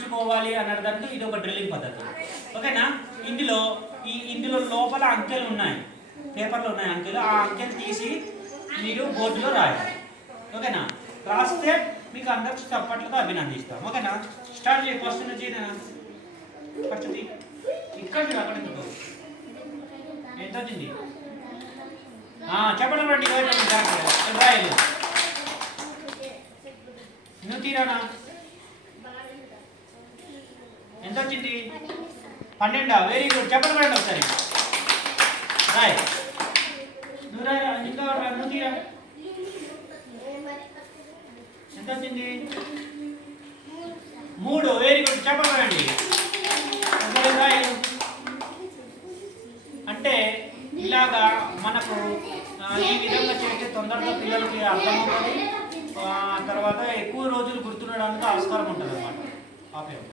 గుర్తుంచుకోవాలి అన్నదానికి ఇది ఒక డ్రిల్లింగ్ పద్ధతి. ఓకేనా? ఇందులో లోపల అంకెలు ఉన్నాయి, పేపర్లో ఉన్నాయి అంకెలు. ఆ అంకెలు తీసి మీరు బోర్డులో రాయాలి. ఓకేనా? రాస్తే మీకు అందరికి చప్పట్లతో అభినందిస్తాం. ఓకేనా? స్టార్ట్ చేయి. ఫస్ట్ నుంచి ఫస్ట్ ఇక్కడ అక్కడ ఎంత వచ్చింది చెప్పడం రండి. రాయలేదు నువ్వు తీరానా? ఎంత వచ్చింది? 12. Very good. చెప్పడం రండి ఒకసారి. రాయ్. నువ్వు రాయ. ఇంకా నువ్వు తీరా. ఎంత వచ్చింది? 3. Very good. చెప్పడం రండి. అంటే ఇలాగా మనకు ఈ విధంగా చేస్తే తొందరగా పిల్లలకి అర్థమవుతుంది. తర్వాత ఎక్కువ రోజులు గుర్తుండడానికి ఆస్కారం ఉంటుంది అన్నమాట.